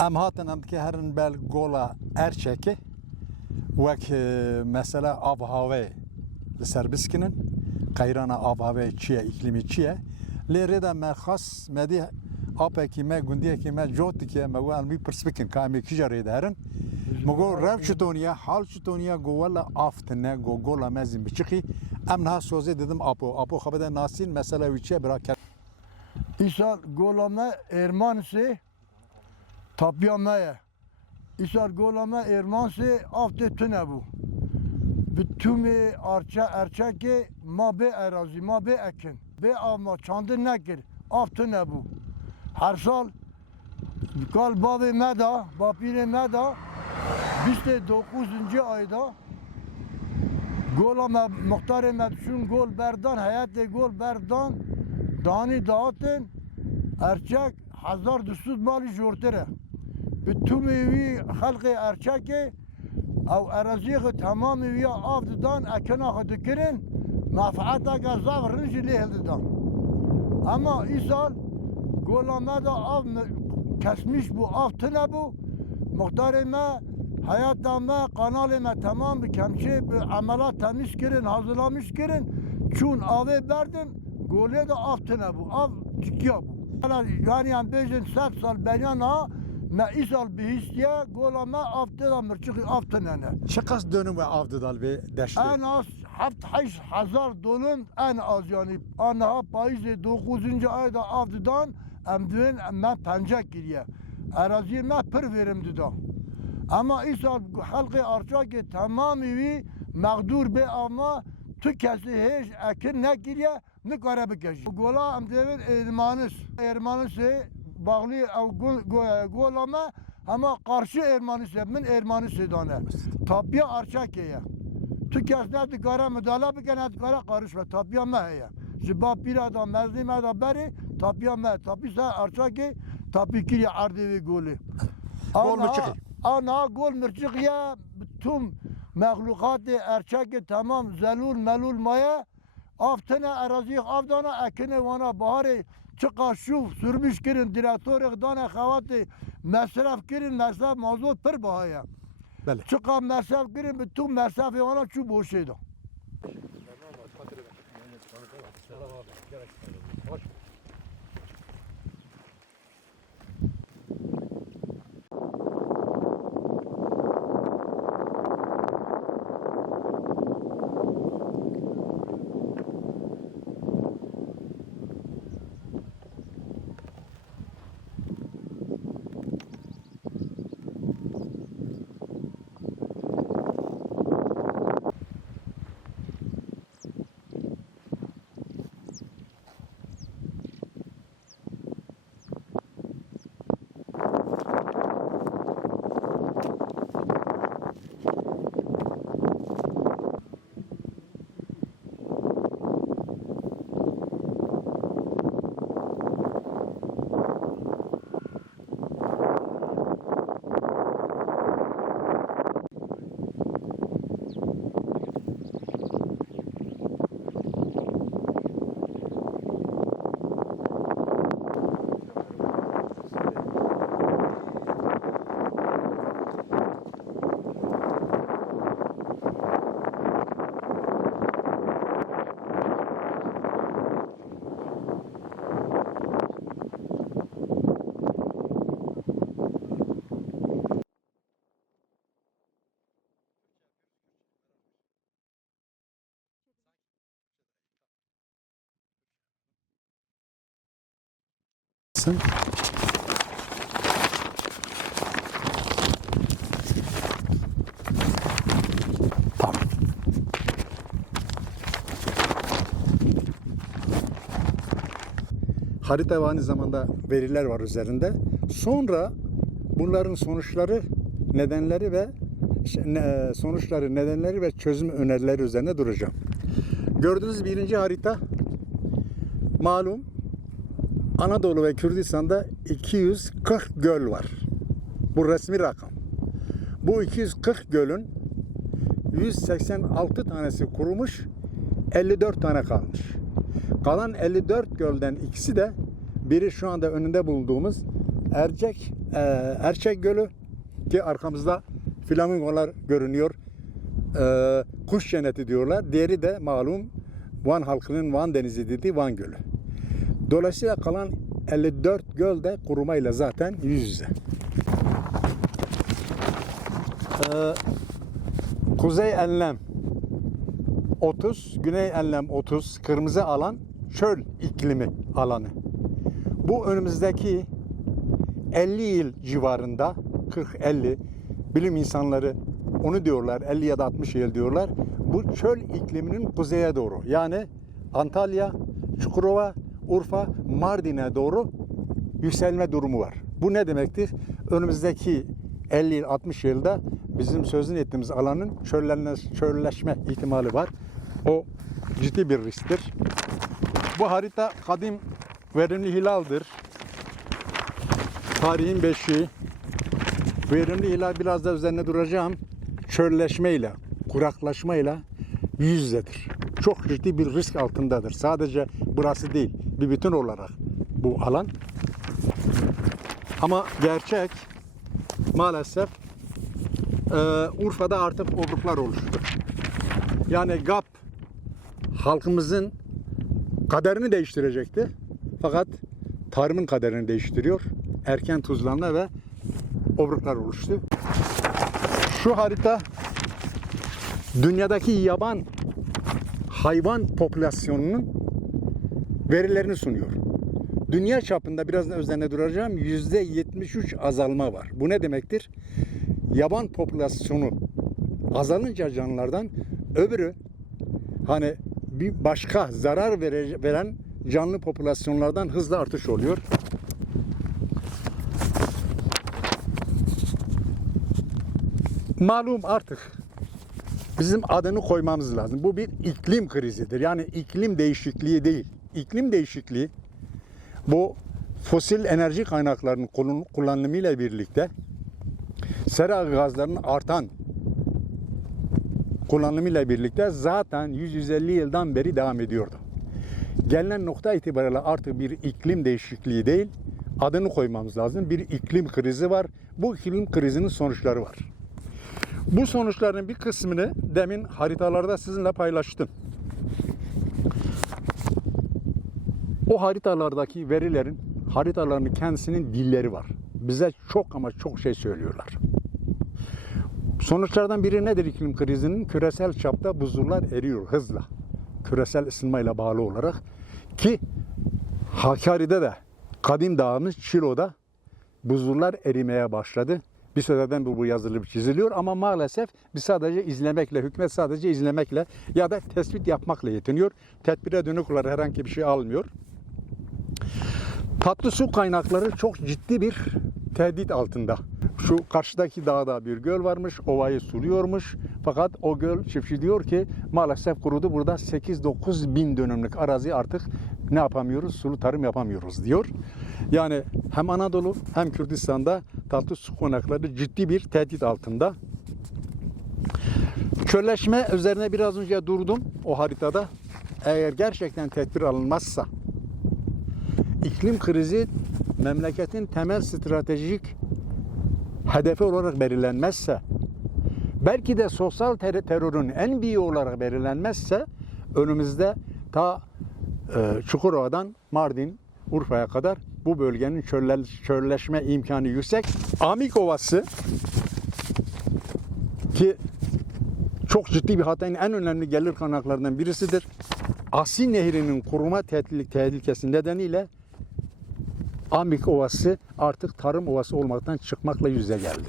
Em hatin em dike herin bel gola erçekê wek e, mesela avhavê li ser biskinin qeyrana avhavê çi ye îklîmî çi ye lê rê de me xas me dî apekî me gundiyekî me cot dike me got em wî pirs bikin ka em ê kîja rê de herin Me got rev çitoniye hal çitoniye go wela aftine go gola me zîn biçiqî em niha sozê didim apo apo mesela wî çi ye bira ket İsal golame Ermanisi tapyamaya. İsal golame Ermanisi afte tüne bu. Bütümü arça erçeki ma be erazi ma be ekin. Be ama çandı nekir. Aftine bu. Her sal kal babi meda, bapire meda 29. ayda Gola muhtar medşun gol berdan hayat gol berdan dani dağıtın erkek hazar düstud mali jortere bütün evi halkı erkeki ev araziye tamam evi avdıdan ekena dikirin mafata gazav rinci lehildidan ama isal golamada av kesmiş bu av tine bu. Muhtarıma hayatama kanalime tamam bir kemşe bir amelat temiz kirin hazırlamış kirin çun ave verdim gole de av tine bu av çıkıyor bu. Yani yani bejin sat sal benyana me isal bihistiye golama av tine mırçık av tine çi qas dönüm ve deşti en az haft haş hazar dolun en az yani anha payız 9. ayda avdıdan emdüven ben pencek giriye. Araziye me pır verim dida. Ama İsa halkı arça ki tamamı vi mağdur be ama tu kesi hiç ekin ne giriye ne kare bikeşi. Gola emdüven Ermanis. Ermanis bağlı ev gol- go- gol ama karşı Ermanis min Ermanis dane. Tabiye arça ki ya. Tu kes ne dikara müdahale bike ne dikara karışma. Tabiye me heye. Jiba pira da mezlime da beri tabiye me. Tabi sa arça ki tabi kiri ardevi golü. Gol Ana- mırçıkı. Ana gol mırçık ya tüm mehlukat-ı erçek tamam zelul melul maya aftene arazi avdana ekine vana bahari çıka şu sürmüş kirin direktör dana xavatı mesraf kirin mesraf mazot pır bahaya. Bele. Çıka mesraf kirin bütün mesrafı ona şu boşuydu. Tamam. Harita ve aynı zamanda veriler var üzerinde. Sonra bunların sonuçları, nedenleri ve şey, ne- sonuçları, nedenleri ve çözüm önerileri üzerine duracağım. Gördüğünüz birinci harita malum Anadolu ve Kürdistan'da 240 göl var. Bu resmi rakam. Bu 240 gölün 186 tanesi kurumuş, 54 tane kalmış. Kalan 54 gölden ikisi de biri şu anda önünde bulduğumuz Ercek e, Erçek Gölü ki arkamızda flamingolar görünüyor. E, kuş cenneti diyorlar. Diğeri de malum Van halkının Van Denizi dediği Van Gölü. Dolayısıyla kalan 54 göl de kurumayla zaten yüz yüze. Ee, Kuzey enlem 30, güney enlem 30, kırmızı alan çöl iklimi alanı. Bu önümüzdeki 50 yıl civarında 40-50 bilim insanları onu diyorlar 50 ya da 60 yıl diyorlar. Bu çöl ikliminin kuzeye doğru yani Antalya, Çukurova, Urfa, Mardin'e doğru yükselme durumu var. Bu ne demektir? Önümüzdeki 50 yıl 60 yılda bizim sözünü ettiğimiz alanın çöllenme, çölleşme ihtimali var. O ciddi bir risktir. Bu harita kadim verimli hilaldir. Tarihin beşiği. Verimli hilal biraz da üzerine duracağım. Çölleşmeyle, kuraklaşmayla yüz yüzedir. Çok ciddi bir risk altındadır. Sadece burası değil, bir bütün olarak bu alan. Ama gerçek maalesef e, Urfa'da artık obruklar oluştu. Yani GAP halkımızın kaderini değiştirecekti. Fakat tarımın kaderini değiştiriyor. Erken tuzlanma ve obruklar oluştu. Şu harita dünyadaki yaban hayvan popülasyonunun verilerini sunuyor. Dünya çapında biraz üzerine duracağım. Yüzde 73 azalma var. Bu ne demektir? Yaban popülasyonu azalınca canlılardan öbürü hani bir başka zarar vere- veren canlı popülasyonlardan hızlı artış oluyor. Malum artık bizim adını koymamız lazım. Bu bir iklim krizidir. Yani iklim değişikliği değil. İklim değişikliği bu fosil enerji kaynaklarının kullan- kullanımıyla birlikte sera gazlarının artan kullanımıyla birlikte zaten 150 yıldan beri devam ediyordu. Gelinen nokta itibariyle artık bir iklim değişikliği değil, adını koymamız lazım. Bir iklim krizi var. Bu iklim krizinin sonuçları var. Bu sonuçların bir kısmını demin haritalarda sizinle paylaştım. O haritalardaki verilerin, haritaların kendisinin dilleri var. Bize çok ama çok şey söylüyorlar. Sonuçlardan biri nedir iklim krizinin? Küresel çapta buzullar eriyor hızla. Küresel ısınmayla bağlı olarak ki Hakkari'de de kadim dağımız Çilo'da buzullar erimeye başladı. Bir süreden bu, bu yazılıp çiziliyor ama maalesef biz sadece izlemekle, hükümet sadece izlemekle ya da tespit yapmakla yetiniyor. Tedbire dönük olarak herhangi bir şey almıyor. Tatlı su kaynakları çok ciddi bir tehdit altında. Şu karşıdaki dağda bir göl varmış, ovayı suluyormuş. Fakat o göl çiftçi diyor ki maalesef kurudu. Burada 8-9 bin dönümlük arazi artık ne yapamıyoruz? Sulu tarım yapamıyoruz diyor. Yani hem Anadolu hem Kürdistan'da tatlı su kaynakları ciddi bir tehdit altında. Çölleşme üzerine biraz önce durdum o haritada. Eğer gerçekten tedbir alınmazsa iklim krizi memleketin temel stratejik hedefi olarak belirlenmezse belki de sosyal ter- terörün en büyüğü olarak belirlenmezse önümüzde ta e, Çukurova'dan Mardin, Urfa'ya kadar bu bölgenin çölle- çölleşme imkanı yüksek. Amik Ovası ki çok ciddi bir Hatay'ın en önemli gelir kaynaklarından birisidir. Asi Nehri'nin kuruma tehlikesi nedeniyle Amik Ovası artık tarım ovası olmaktan çıkmakla yüze geldi.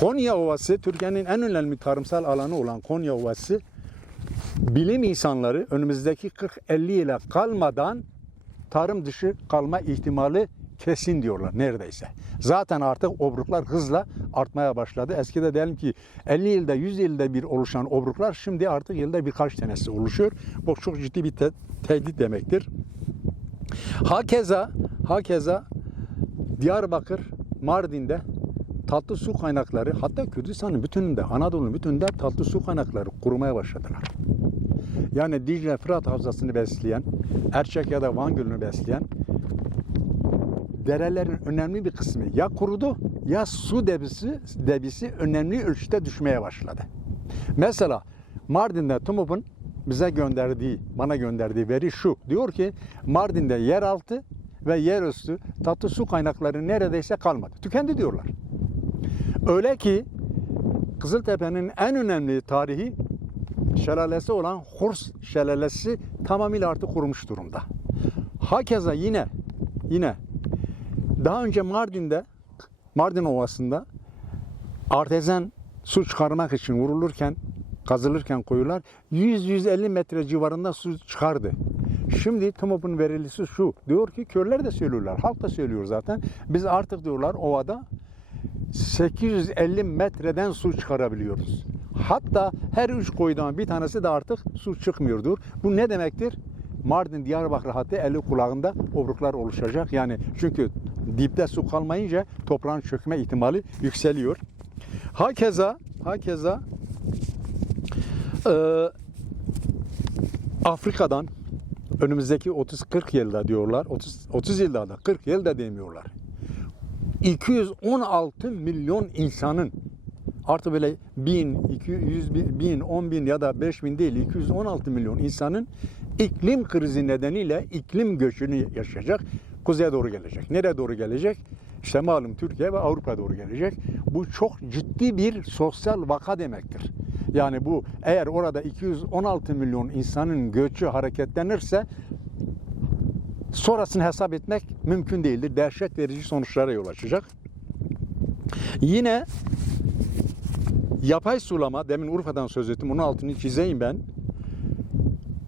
Konya Ovası Türkiye'nin en önemli tarımsal alanı olan Konya Ovası bilim insanları önümüzdeki 40-50 yıla kalmadan tarım dışı kalma ihtimali kesin diyorlar neredeyse. Zaten artık obruklar hızla artmaya başladı. Eskide diyelim ki 50 yılda 100 yılda bir oluşan obruklar şimdi artık yılda birkaç tanesi oluşuyor. Bu çok ciddi bir te- tehdit demektir. Hakeza, hakeza Diyarbakır, Mardin'de tatlı su kaynakları hatta Kürdistan'ın bütününde, Anadolu'nun bütününde tatlı su kaynakları kurumaya başladılar. Yani Dicle Fırat Havzası'nı besleyen, Erçek ya da Van Gölü'nü besleyen derelerin önemli bir kısmı ya kurudu ya su debisi, debisi önemli ölçüde düşmeye başladı. Mesela Mardin'de TUMOP'un bize gönderdiği, bana gönderdiği veri şu. Diyor ki Mardin'de yeraltı ve yerüstü tatlı su kaynakları neredeyse kalmadı. Tükendi diyorlar. Öyle ki Kızıltepe'nin en önemli tarihi şelalesi olan Hurs şelalesi tamamıyla artık kurumuş durumda. Hakeza yine yine daha önce Mardin'de Mardin Ovası'nda artezen su çıkarmak için vurulurken kazılırken kuyular 100-150 metre civarında su çıkardı. Şimdi TMOP'un verilisi şu. Diyor ki körler de söylüyorlar. Halk da söylüyor zaten. Biz artık diyorlar ovada 850 metreden su çıkarabiliyoruz. Hatta her üç koydan bir tanesi de artık su çıkmıyordur. Bu ne demektir? Mardin Diyarbakır hattı eli kulağında obruklar oluşacak. Yani çünkü dipte su kalmayınca toprağın çökme ihtimali yükseliyor. Hakeza hakeza eee, Afrika'dan önümüzdeki 30-40 yılda diyorlar. 30 30 yılda da 40 yılda demiyorlar. 216 milyon insanın artı böyle 1000, 200 bin, 1000, 10 bin ya da 5 bin değil 216 milyon insanın iklim krizi nedeniyle iklim göçünü yaşayacak. Kuzeye doğru gelecek. Nereye doğru gelecek? İşte malum Türkiye ve Avrupa doğru gelecek. Bu çok ciddi bir sosyal vaka demektir. Yani bu eğer orada 216 milyon insanın göçü hareketlenirse sonrasını hesap etmek mümkün değildir. Dehşet verici sonuçlara yol açacak. Yine yapay sulama, demin Urfa'dan söz ettim, onun altını çizeyim ben.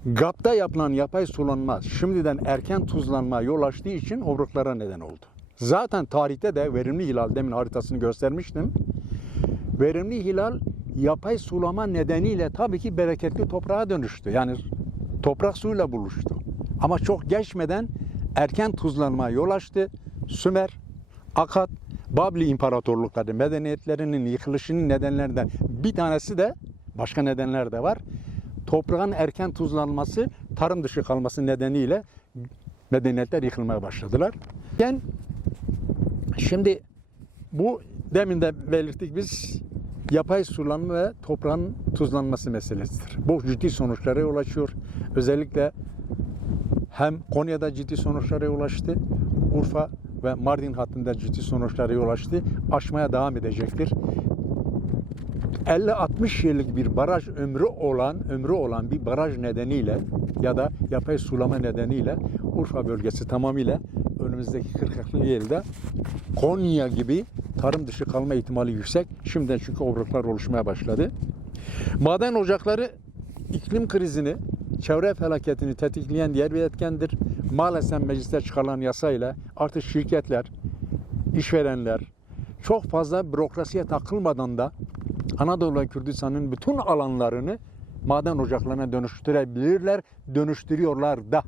GAP'ta yapılan yapay sulanma şimdiden erken tuzlanma yol açtığı için obruklara neden oldu. Zaten tarihte de verimli hilal, demin haritasını göstermiştim. Verimli hilal yapay sulama nedeniyle tabii ki bereketli toprağa dönüştü. Yani toprak suyla buluştu. Ama çok geçmeden erken tuzlanma yol açtı. Sümer, Akat, Babli imparatorlukları medeniyetlerinin yıkılışının nedenlerinden bir tanesi de başka nedenler de var. Toprağın erken tuzlanması, tarım dışı kalması nedeniyle medeniyetler yıkılmaya başladılar. Yani şimdi bu demin de belirttik biz yapay sulanma ve toprağın tuzlanması meselesidir. Bu ciddi sonuçlara yol açıyor. Özellikle hem Konya'da ciddi sonuçlara yol açtı. Urfa ve Mardin hattında ciddi sonuçlara yol açtı. Aşmaya devam edecektir. 50-60 yıllık bir baraj ömrü olan ömrü olan bir baraj nedeniyle ya da yapay sulama nedeniyle Urfa bölgesi tamamıyla önümüzdeki 40 yılda Konya gibi tarım dışı kalma ihtimali yüksek. Şimdiden çünkü obruklar oluşmaya başladı. Maden ocakları iklim krizini, çevre felaketini tetikleyen diğer bir etkendir. Maalesef mecliste çıkarılan yasayla artık şirketler, işverenler çok fazla bürokrasiye takılmadan da Anadolu ve Kürdistan'ın bütün alanlarını maden ocaklarına dönüştürebilirler, dönüştürüyorlar da.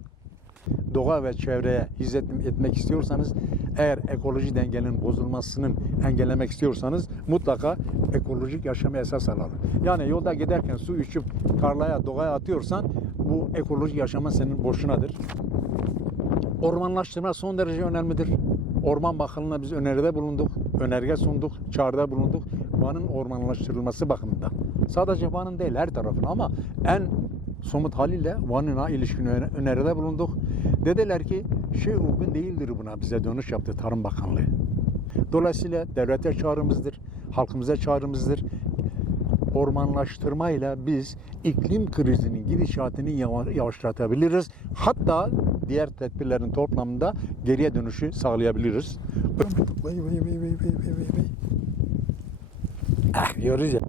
Doğa ve çevreye hizmet etmek istiyorsanız, eğer ekoloji dengenin bozulmasının engellemek istiyorsanız mutlaka ekolojik yaşamı esas alalım. Yani yolda giderken su içip tarlaya, doğaya atıyorsan bu ekolojik yaşama senin boşunadır. Ormanlaştırma son derece önemlidir. Orman Bakanlığı'na biz öneride bulunduk, önerge sunduk, çağrıda bulunduk. Van'ın ormanlaştırılması bakımında. Sadece Van'ın değil her tarafın ama en somut haliyle Van'ına ilişkin öne- öneride bulunduk. Dediler ki şey uygun değildir buna bize dönüş yaptı Tarım Bakanlığı. Dolayısıyla devlete çağrımızdır, halkımıza çağrımızdır. Ormanlaştırmayla biz iklim krizinin gidişatını yava- yavaşlatabiliriz. Hatta diğer tedbirlerin toplamında geriye dönüşü sağlayabiliriz. Vay vay vay vay vay vay vay. Ah, diyoruz ya.